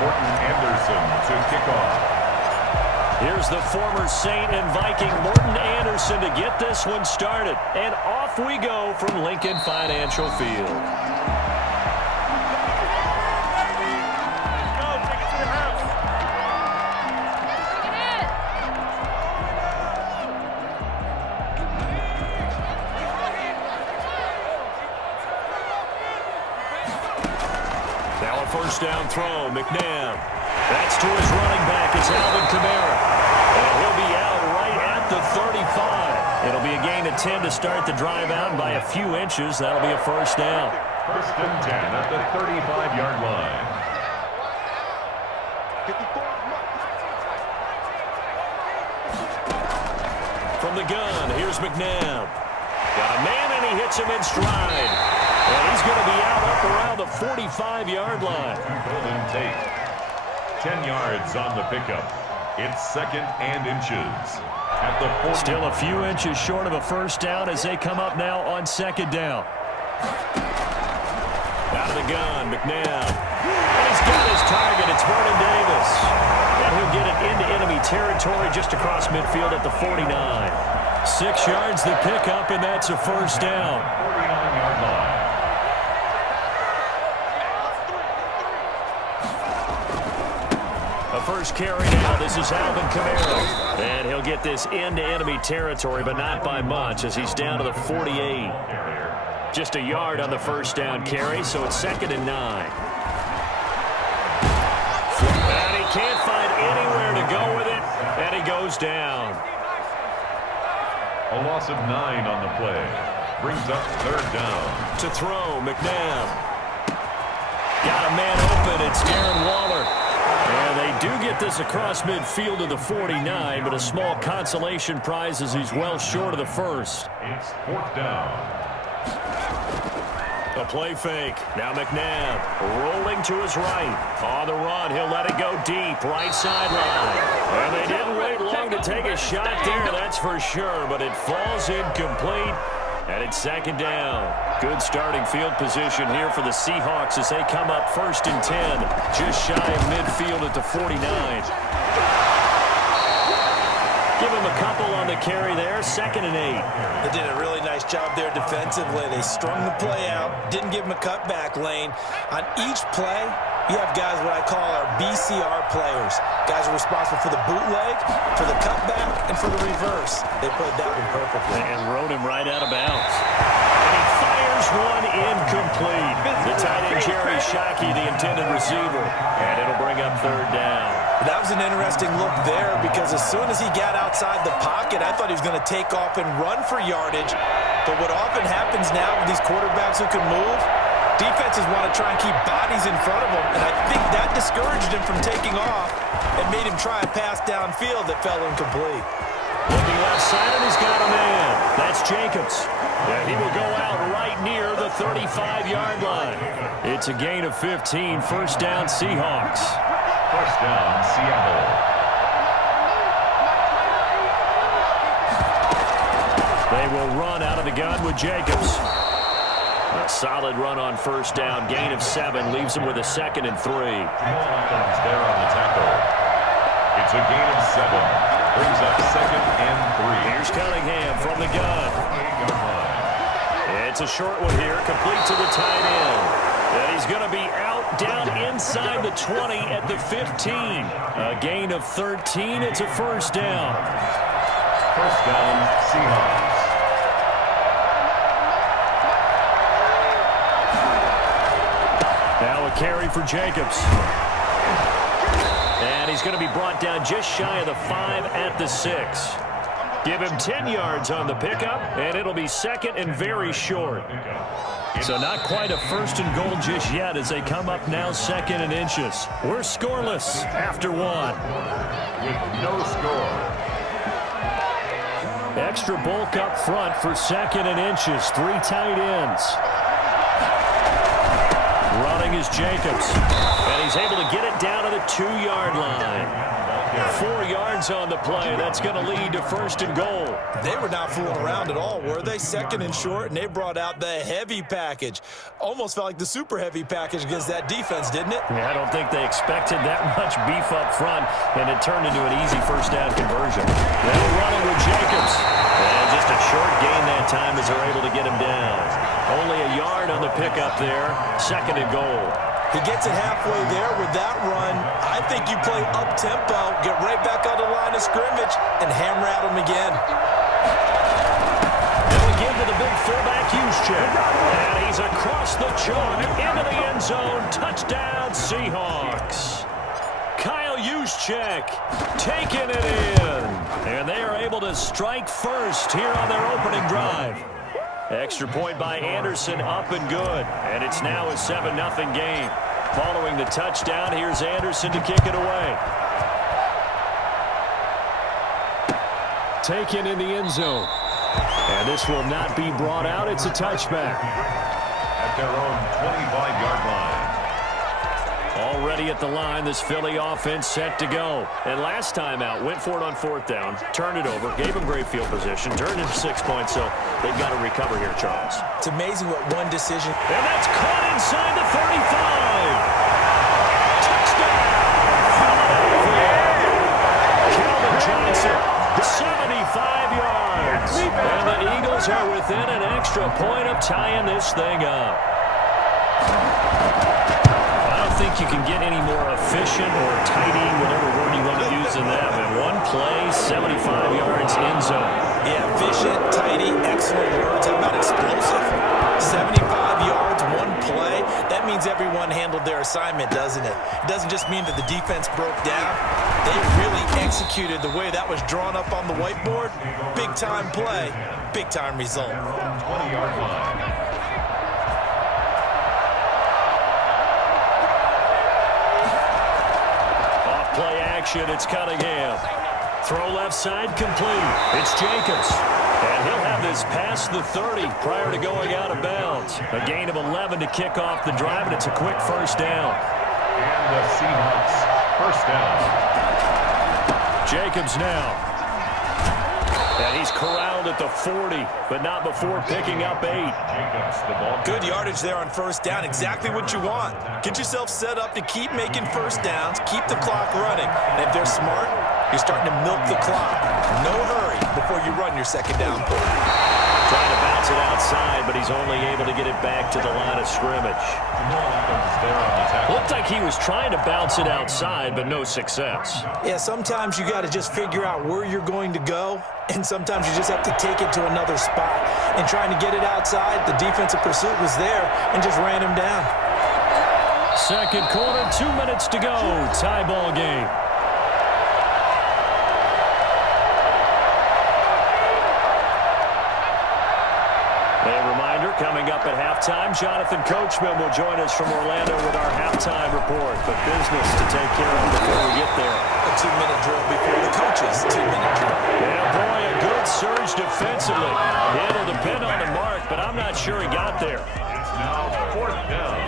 Morton Anderson to kick off. Here's the former Saint and Viking Morton Anderson to get this one started. And off we go from Lincoln Financial Field. Now a first down throw, McNabb. That's to his running back. It's Alvin Kamara. And he'll be out right at the 35. It'll be a gain of 10 to start the drive out, and by a few inches, that'll be a first down. First and 10 at the 35-yard line. From the gun, here's McNabb. Got a man, and he hits him in stride. And he's going to be out up around the 45-yard line. Golden Tate. 10 yards on the pickup. It's second and inches. At the 40. Still a few inches short of a first down as they come up now on second down. Out of the gun, McNabb. And he's got his target. It's Vernon Davis. And he'll get it into enemy territory just across midfield at the 49. 6 yards the pickup, and that's a first down. 49-yard line. A first carry now. This is Alvin Kamara. And he'll get this into enemy territory, but not by much as he's down to the 48. Just a yard on the first down carry, so it's second and 9. And he can't find anywhere to go with it, and he goes down. A loss of 9 on the play. Brings up third down. To throw, McNabb. Got a man open. It's Darren Waller. And they do get this across midfield to the 49, but a small consolation prize as he's well short of the first. It's fourth down. A play fake. Now McNabb rolling to his right. On the run, he'll let it go deep. Right sideline. And they didn't wait long to take a shot there, that's for sure. But it falls incomplete. And it's second down. Good starting field position here for the Seahawks as they come up first and 10. Just shy of midfield at the 49. Give him a couple on the carry there. Second and 8. They did a really nice job there defensively. They strung the play out, didn't give him a cutback lane. On each play, you have guys what I call our BCR players. Guys are responsible for the bootleg, for the cutback, and for the reverse. They played that one perfectly. And rode him right out of bounds. And he fires one incomplete. The tight end, Jerry Shockey, the intended receiver. And it'll bring up third down. That was an interesting look there because as soon as he got outside the pocket, I thought he was going to take off and run for yardage. But what often happens now with these quarterbacks who can move, defenses want to try and keep bodies in front of them, and I think that discouraged him from taking off and made him try a pass downfield that fell incomplete. Looking left side, and he's got a man. That's Jacobs. And he will go out right near the 35-yard line. It's a gain of 15. First down, Seahawks. First down, Seattle. They will run out of the gun with Jacobs. A solid run on first down. Gain of 7 leaves him with a second and 3. Mullins there on the tackle. It's a gain of 7. Brings up second and 3. Here's Cunningham from the gun. It's a short one here, complete to the tight end. And he's going to be out down inside the 20 at the 15. A gain of 13. It's a first down. First down, Seahawks. Now a carry for Jacobs. And he's going to be brought down just shy of the 5 at the 6. Give him 10 yards on the pickup, and it'll be second and very short. So not quite a first and goal just yet as they come up now second and inches. We're scoreless after 1. With no score. Extra bulk up front for second and inches. 3 tight ends. Running is Jacobs. And he's able to get it down to the 2-yard line. 4 yards on the play. That's going to lead to 1st and goal. They were not fooling around at all, were they? 2nd and short, and they brought out the heavy package. Almost felt like the super heavy package against that defense, didn't it? Yeah, I don't think they expected that much beef up front, and it turned into an easy 1st down conversion. They're running with Jacobs. And just a short gain that time as they're able to get him down. Only a yard on the pickup there. 2nd and goal. He gets it halfway there with that run. I think you play up-tempo, get right back on the line of scrimmage, and hammer at him again. They'll begin to the big fullback Juszczyk. And he's across the chalk into the end zone. Touchdown, Seahawks. Kyle Juszczyk taking it in. And they are able to strike first here on their opening drive. Extra point by Anderson, up and good. And it's now a 7-0 game. Following the touchdown, here's Anderson to kick it away. Taken in the end zone. And this will not be brought out. It's a touchback. At their own 25-yard line. Already at the line, this Philly offense set to go. And last time out, went for it on 4th down, turned it over, gave them great field position, turned into 6 points, so they've got to recover here, Charles. It's amazing what one decision. And that's caught inside the 35. Touchdown! Calvin Johnson, 75 yards. And the Eagles are within an extra point of tying this thing up. I don't think you can get any more efficient or tidy, whatever word you want to use in that. In one play, 75 yards end zone. Yeah, efficient, tidy, excellent words. How about explosive? 75 yards, one play. That means everyone handled their assignment, doesn't it? It doesn't just mean that the defense broke down. They really executed the way that was drawn up on the whiteboard. Big-time play, big-time result. 20-yard line. Play action, it's Cunningham. Throw left side complete. It's Jacobs. And he'll have this past the 30 prior to going out of bounds. A gain of 11 to kick off the drive, and it's a quick 1st down. And the Seahawks 1st down. Jacobs now. And he's corralled at the 40, but not before picking up 8. Jacobs, the ball. Good yardage there on 1st down. Exactly what you want. Get yourself set up to keep making 1st downs, keep the clock running. And if they're smart, you're starting to milk the clock. No hurry before you run your 2nd down play. Trying to bounce it outside, but he's only able to get it back to the line of scrimmage. Looked like he was trying to bounce it outside, but no success. Yeah, sometimes you got to just figure out where you're going to go, and sometimes you just have to take it to another spot. And trying to get it outside, the defensive pursuit was there and just ran him down. 2nd quarter, 2 minutes to go. Tie ball game. Coming up at halftime, Jonathan Coachman will join us from Orlando with our halftime report. But business to take care of before we get there. A 2-minute drill before the coaches' 2-minute drill. Yeah, boy, a good surge defensively. It'll depend on the mark, but I'm not sure he got there. It's now 4th down.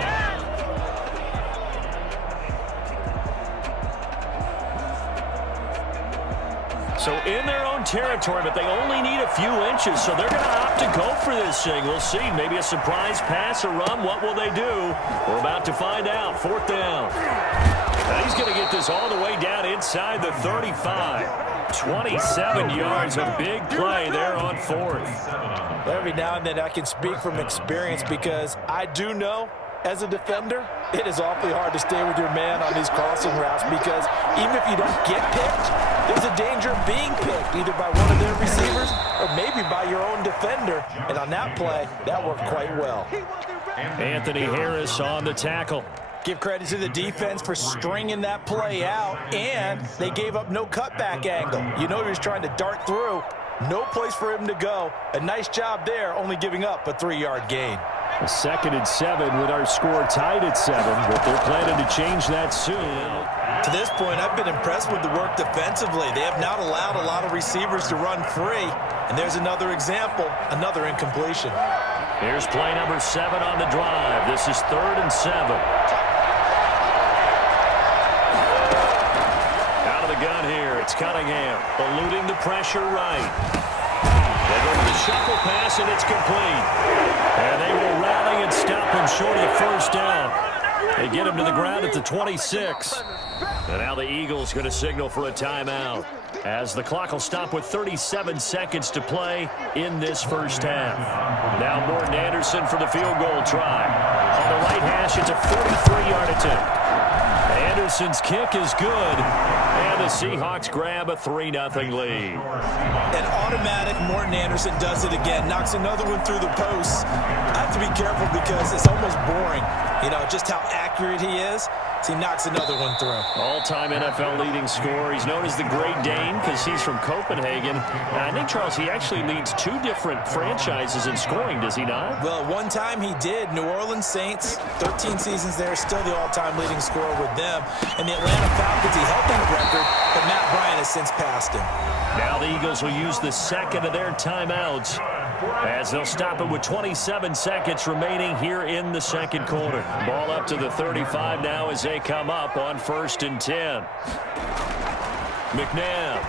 So in their own territory, but they only need a few inches, so they're going to opt to go for this thing. We'll see. Maybe a surprise pass, a run. What will they do? We're about to find out. 4th down. Now he's going to get this all the way down inside the 35. 27 yards, a big play there on 4th. Every now and then I can speak from experience because I do know as a defender, it is awfully hard to stay with your man on these crossing routes because even if you don't get picked, there's a danger of being picked either by one of their receivers or maybe by your own defender. And on that play, that worked quite well. Anthony Harris on the tackle. Give credit to the defense for stringing that play out, and they gave up no cutback angle. You know he was trying to dart through. No place for him to go. A nice job there, only giving up a 3-yard gain. A 2nd and 7 with our score tied at 7, but they're planning to change that soon. To this point, I've been impressed with the work defensively. They have not allowed a lot of receivers to run free. And there's another example, another incompletion. Here's play number 7 on the drive. This is 3rd and 7. It's Cunningham eluding the pressure right. They go to the shuffle pass, and it's complete. And they will rally and stop him short of the first down. They get him to the ground at the 26. And now the Eagles going to signal for a timeout, as the clock will stop with 37 seconds to play in this first half. Now Morton Anderson for the field goal try. On the right hash, it's a 43-yard attempt. Anderson's kick is good, and the Seahawks grab a 3-0 lead. An automatic Morton Anderson does it again, knocks another one through the posts. I have to be careful because it's almost boring, just how accurate he is. He knocks another one through. All-time NFL leading scorer. He's known as the Great Dane because he's from Copenhagen. I think, Charles, he actually leads 2 different franchises in scoring, does he not? Well, one time he did. New Orleans Saints, 13 seasons there, still the all-time leading scorer with them. And the Atlanta Falcons, he held that record, but Matt Bryant has since passed him. Now the Eagles will use the second of their timeouts, as they'll stop it with 27 seconds remaining here in the second quarter. Ball up to the 35 now as they come up on 1st and 10. McNabb.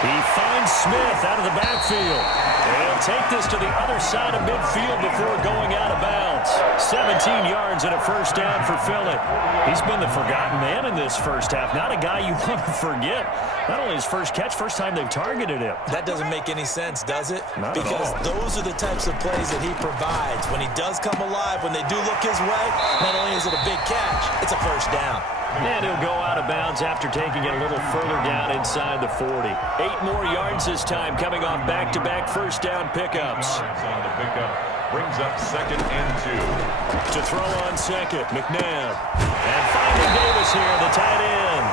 He finds Smith out of the backfield. And he'll take this to the other side of midfield before going out of bounds. 17 yards and a first down for Philly. He's been the forgotten man in this first half. Not a guy you want to forget. Not only his first catch, first time they've targeted him. That doesn't make any sense, does it? Not because at all. Those are the types of plays that he provides. When he does come alive, when they do look his way, not only is it a big catch, it's a first down. And he'll go out of bounds after taking it a little further down inside the 40. 8 more yards this time, coming off back-to-back first down pickups. On the pickup brings up 2nd and 2. To throw on second, McNabb. And finding Davis here, the tight end.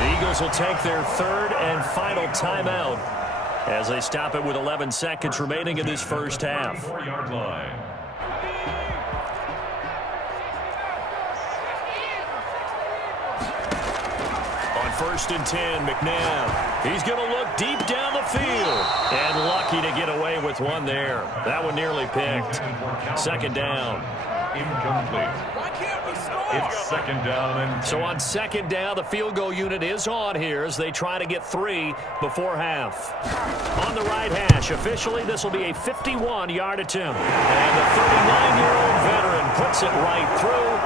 The Eagles will take their 3rd and final timeout as they stop it with 11 seconds remaining in this first half. 4-yard line. On 1st and 10, McNabb. He's going to look deep down the field. And lucky to get away with one there. That one nearly picked. 2nd down. Incomplete. It's 2nd down and 10. So on 2nd down, the field goal unit is on here as they try to get 3 before half. On the right hash, officially this will be a 51-yard attempt. And the 39-year-old veteran puts it right through.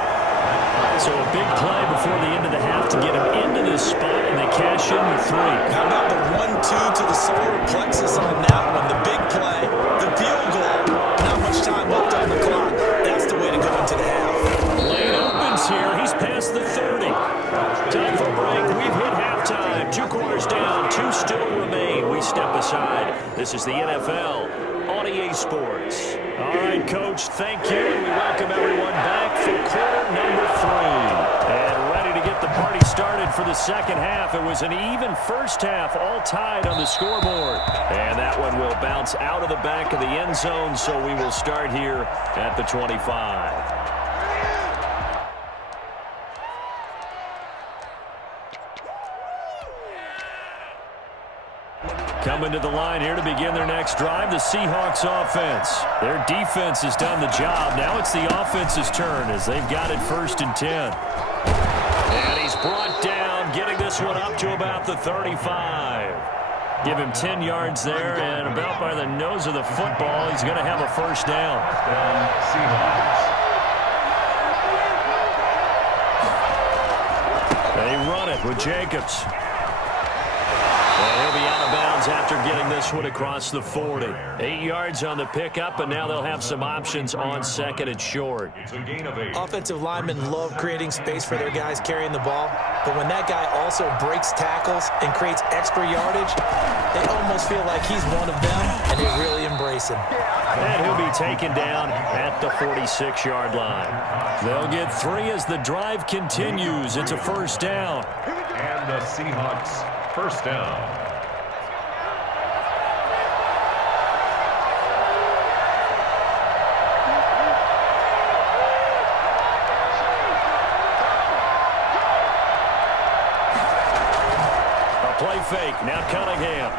So a big play before the end of the half to get him into this spot, and they cash in with 3. How about the 1-2 to the solar plexus on that one? The big play, the field goal, not much time left on the clock. That's the way to go into the half. Lane opens here. He's past the 30. Time for break. We've hit halftime. 2 quarters down. 2 still remain. We step aside. This is the NFL on EA Sports. All right, Coach, thank you. And we welcome everyone back for quarter number 3. And ready to get the party started for the second half. It was an even first half, all tied on the scoreboard. And that one will bounce out of the back of the end zone, so we will start here at the 25. Coming to the line here to begin their next drive, the Seahawks offense. Their defense has done the job. Now it's the offense's turn as they've got it 1st and 10. And he's brought down, getting this one up to about the 35. Give him 10 yards there, and about by the nose of the football, he's going to have a first down. Seahawks. They run it with Jacobs. And he'll be out of bounds after getting this one across the 40. 8 yards on the pickup, and now they'll have some options on 2nd and short. It's a gain of 8. Offensive linemen love creating space for their guys carrying the ball, but when that guy also breaks tackles and creates extra yardage, they almost feel like he's one of them, and they really embrace him. And he'll be taken down at the 46-yard line. They'll get 3 as the drive continues. It's a first down. And the Seahawks first down. A play fake. Now Cunningham.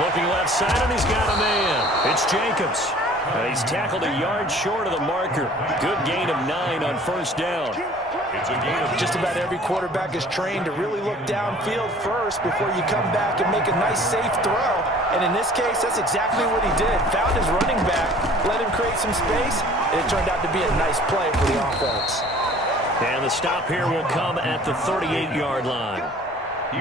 Looking left side, and he's got a man. It's Jacobs. And he's tackled a yard short of the marker. Good gain of 9 on first down. It's a gain of Just about every quarterback is trained to really look downfield first before you come back and make a nice, safe throw. And in this case, that's exactly what he did. Found his running back, let him create some space, and it turned out to be a nice play for the offense. And the stop here will come at the 38-yard line.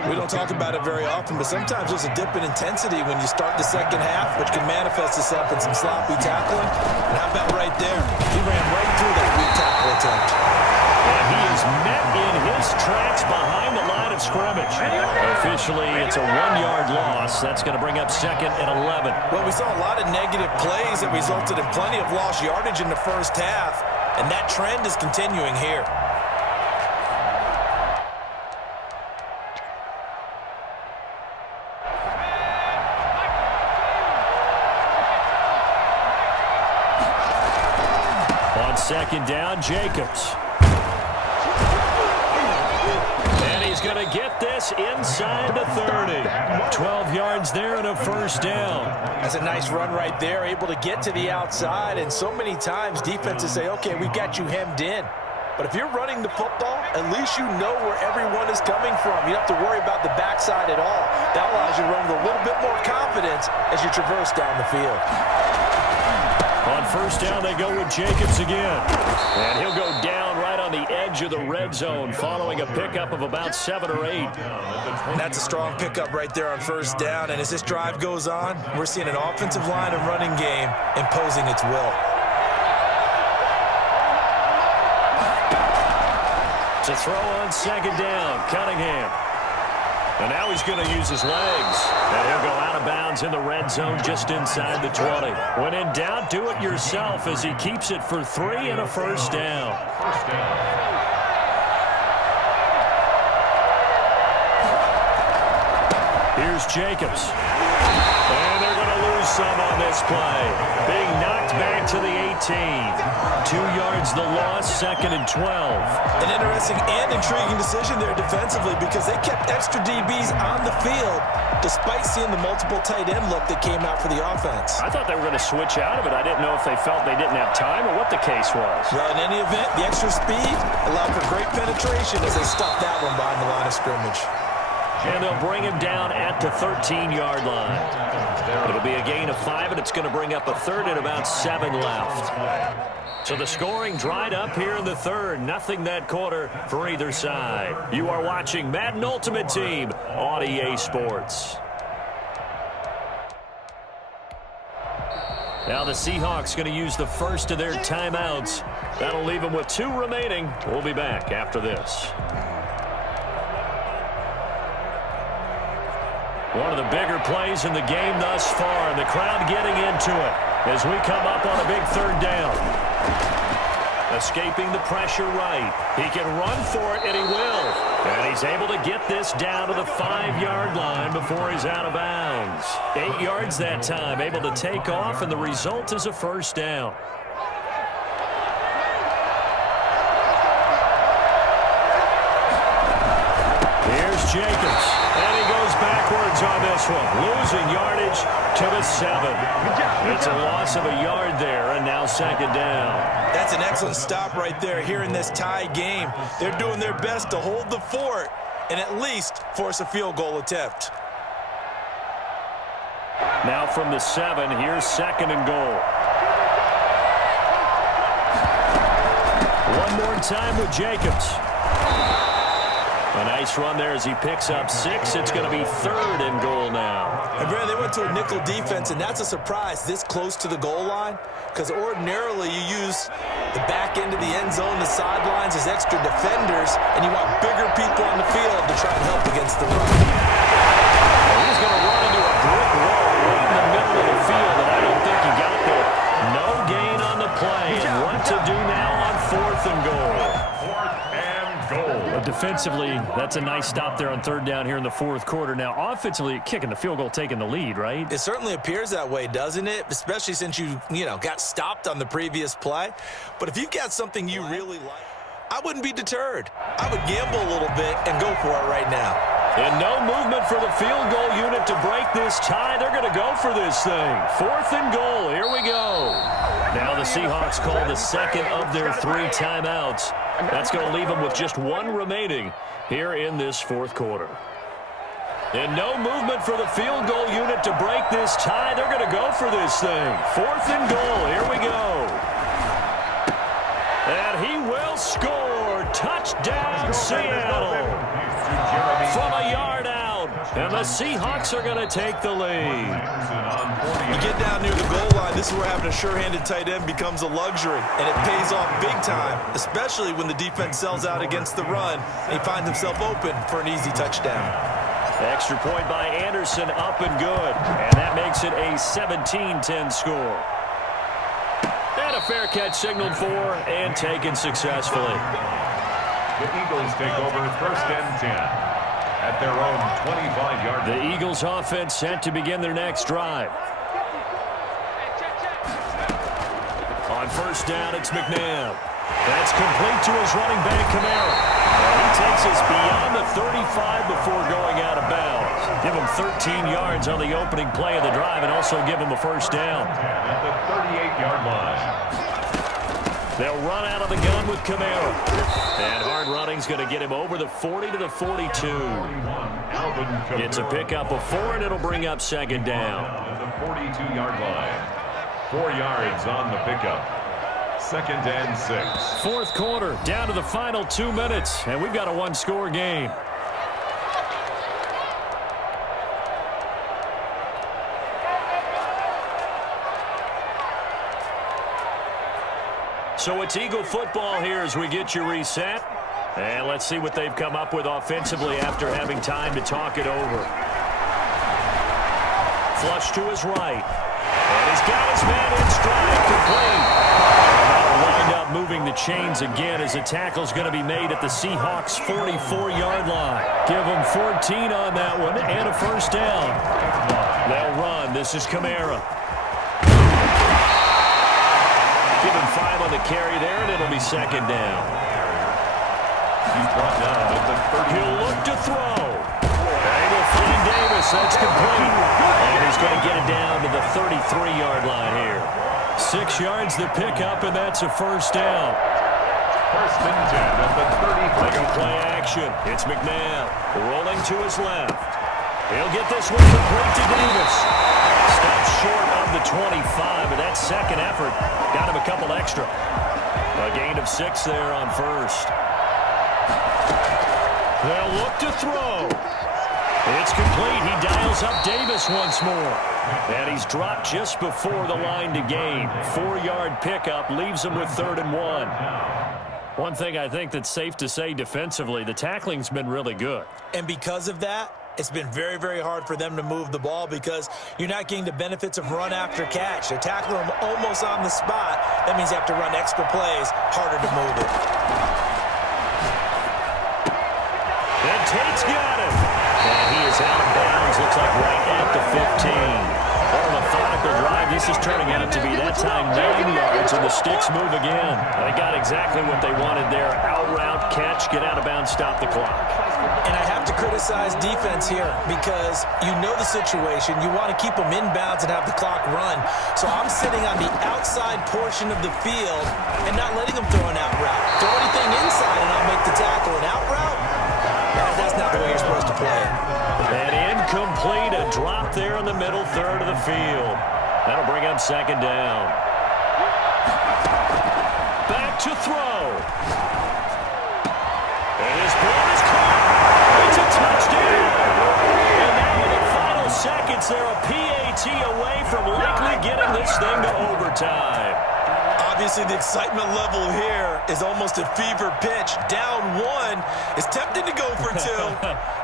We don't talk about it very often, but sometimes there's a dip in intensity when you start the second half, which can manifest itself in some sloppy tackling. And how about right there? He ran right through that weak tackle attempt. And he is met in his tracks behind the line of scrimmage. Officially, it's a 1-yard loss. That's going to bring up 2nd and 11. Well, we saw a lot of negative plays that resulted in plenty of lost yardage in the first half, and that trend is continuing here. On 2nd down, Jacobs. And he's going to get this inside the 30. 12 yards there and a first down. That's a nice run right there, able to get to the outside. And so many times defenses say, okay, we've got you hemmed in. But if you're running the football, at least you know where everyone is coming from. You don't have to worry about the backside at all. That allows you to run with a little bit more confidence as you traverse down the field. On 1st down, they go with Jacobs again. And he'll go down right on the edge of the red zone following a pickup of about 7 or 8. That's a strong pickup right there on 1st down. And as this drive goes on, we're seeing an offensive line and running game imposing its will. To throw on 2nd down, Cunningham. And now he's going to use his legs. And he'll go out of bounds in the red zone just inside the 20. When in doubt, do it yourself as he keeps it for 3 and a first down. Here's Jacobs. And they're going to lose some on this play. Being knocked back to the 18. 2 yards the loss, 2nd and 12. An interesting and intriguing decision there defensively because they kept extra DBs on the field despite seeing the multiple tight end look that came out for the offense. I thought they were going to switch out of it. I didn't know if they felt they didn't have time or what the case was. Well, in any event, the extra speed allowed for great penetration as they stuffed that one behind the line of scrimmage. And they'll bring him down at the 13-yard line. It'll be a gain of 5, and it's going to bring up a 3rd and about 7 left. So the scoring dried up here in the 3rd. Nothing that quarter for either side. You are watching Madden Ultimate Team on EA Sports. Now the Seahawks going to use the first of their timeouts. That'll leave them with 2 remaining. We'll be back after this. One of the bigger plays in the game thus far, and the crowd getting into it as we come up on a big 3rd down. Escaping the pressure right. He can run for it, and he will. And he's able to get this down to the 5-yard line before he's out of bounds. 8 yards that time, able to take off, and the result is a first down. Here's Jacobs. And he goes backwards on this one, losing yardage to the 7. It's a loss of a yard there, and now 2nd down. That's an excellent stop right there here in this tie game. They're doing their best to hold the fort and at least force a field goal attempt. Now from the 7, here's 2nd and goal. One more time with Jacobs. A nice run there as he picks up 6. It's going to be 3rd and goal now. And Brad, they went to a nickel defense, and that's a surprise this close to the goal line because ordinarily you use the back end of the end zone, the sidelines as extra defenders, and you want bigger people on the field to try and help against the run. He's going to run into a brick wall right in the middle of the field, and I don't think he got there. No gain on the play, and what to do now on 4th and goal. But defensively, that's a nice stop there on 3rd down here in the 4th quarter. Now, offensively, kicking the field goal, taking the lead, right? It certainly appears that way, doesn't it? Especially since you got stopped on the previous play. But if you've got something you really like, I wouldn't be deterred. I would gamble a little bit and go for it right now. And no movement for the field goal unit to break this tie. They're going to go for this thing. 4th and goal. Here we go. Now the Seahawks call the second of their 3 timeouts. That's going to leave them with just 1 remaining here in this fourth quarter. And no movement for the field goal unit to break this tie. They're going to go for this thing. 4th and goal. Here we go. And he will score. Touchdown, Seattle. From a yard out. And the Seahawks are going to take the lead. You get down near the goal line, this is where having a sure-handed tight end becomes a luxury. And it pays off big time, especially when the defense sells out against the run. And he finds himself open for an easy touchdown. Extra point by Anderson, up and good. And that makes it a 17-10 score. And a fair catch signaled for and taken successfully. The Eagles take over 1st and 10 at their own 25-yard line. The Eagles offense set to begin their next drive. On 1st down, it's McNabb. That's complete to his running back, Kamara. He takes us beyond the 35 before going out of bounds. Give him 13 yards on the opening play of the drive and also give him a 1st down. At the 38-yard line. They'll run out of the gun with Kamara. And hard running's going to get him over the 40 to the 42. It's a pickup of 4, and it'll bring up 2nd down. At the 42-yard line. 4 yards on the pickup. 2nd and 6. Fourth quarter, down to the final 2 minutes, and we've got a 1-score game. So it's Eagle football here as we get you reset. And let's see what they've come up with offensively after having time to talk it over. Flush to his right. And he's got his man in stride, complete. Lined up moving the chains again as a tackle's going to be made at the Seahawks' 44-yard line. Give them 14 on that one and a 1st down. They'll run. This is Kamara. Give him 5 on the carry there, and it'll be 2nd down. He's brought down at the 30. He'll look to throw. And he'll find Davis. That's complete. And he's going to get it down to the 33-yard line here. 6 yards to pick up, and that's a 1st down. 1st and 10 at the 33. They go play action. It's McNabb rolling to his left. He'll get this one complete to Davis. Stops short of the 25, but that second effort got him a couple extra. A gain of 6 there on 1st. They'll look to throw. It's complete. He dials up Davis once more. And he's dropped just before the line to gain. 4-yard pickup leaves him with 3rd and 1. One thing I think that's safe to say defensively, the tackling's been really good. And because of that, it's been very, very hard for them to move the ball because you're not getting the benefits of run after catch. They're tackling them almost on the spot. That means you have to run extra plays, harder to move it. And Tate's got him. And he is out of bounds, looks like right at the 15. What a methodical drive. This is turning out to be that time 9 yards, and the sticks move again. They got exactly what they wanted there. Out route, catch, get out of bounds, stop the clock. And I have to criticize defense here because you know the situation. You want to keep them inbounds and have the clock run. So I'm sitting on the outside portion of the field and not letting them throw an out route. Throw anything inside and I'll make the tackle. An out route? That's not the way you're supposed to play it. And incomplete, a drop there in the middle third of the field. That'll bring up 2nd down. Back to throw. And his ball is caught. It's a touchdown. And now in the final seconds, they're a PAT away from likely getting this thing to overtime. Obviously, the excitement level here is almost a fever pitch. Down 1 is tempted to go for 2.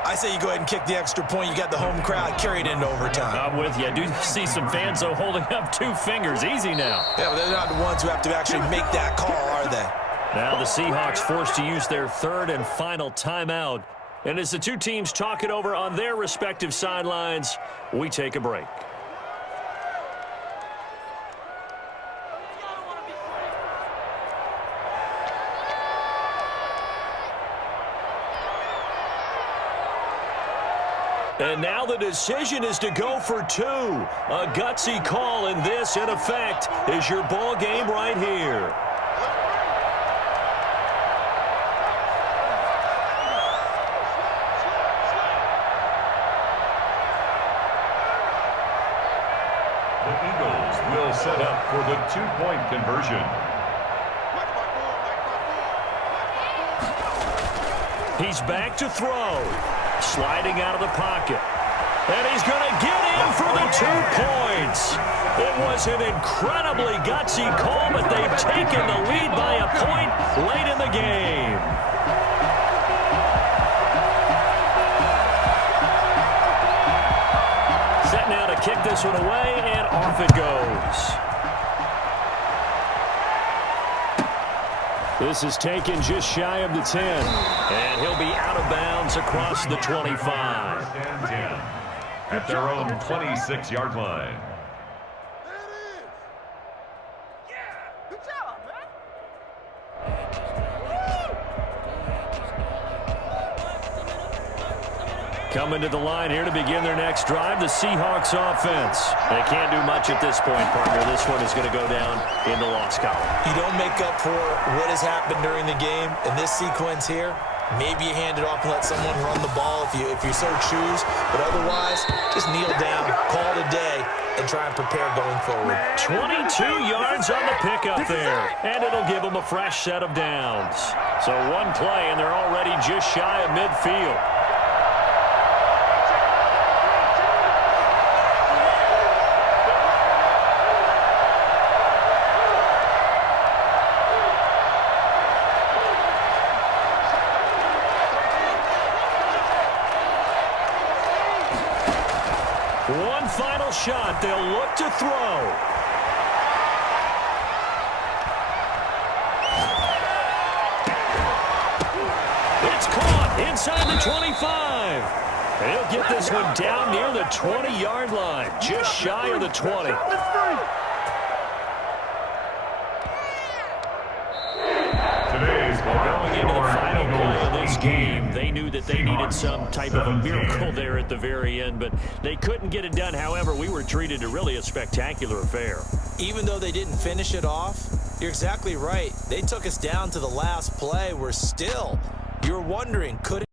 I say you go ahead and kick the extra point. You got the home crowd carried into overtime. I'm with you. I do see some fans, though, holding up 2 fingers. Easy now. Yeah, but they're not the ones who have to actually make that call, are they? Now the Seahawks forced to use their 3rd and final timeout. And as the 2 teams talk it over on their respective sidelines, we take a break. And now the decision is to go for two. A gutsy call, and this, in effect, is your ball game right here. The Eagles will set up for the two-point conversion. He's back to throw. Sliding out of the pocket. And he's going to get in for the 2 points. It was an incredibly gutsy call, but they've taken the lead by a point late in the game. Set now to kick this one away, and off it goes. This is taken just shy of the 10. And he'll be out of bounds across the 25. At their own 26-yard line. Coming to the line here to begin their next drive, the Seahawks offense. They can't do much at this point, partner. This one is going to go down in the loss column. You don't make up for what has happened during the game. In this sequence here, maybe you hand it off and let someone run the ball if you so choose. But otherwise, just kneel down, call it a day, and try and prepare going forward. 22 yards on the pickup there, and it'll give them a fresh set of downs. So one play, and they're already just shy of midfield. One final shot. They'll look to throw. It's caught inside the 25. And he'll get this one down near the 20-yard line, just shy of the 20. Going into the final play of this game, they knew that they needed some type of a miracle there at the very end, but they couldn't get it done. However, we were treated to really a spectacular affair. Even though they didn't finish it off, you're exactly right. They took us down to the last play. We're still, you're wondering, could it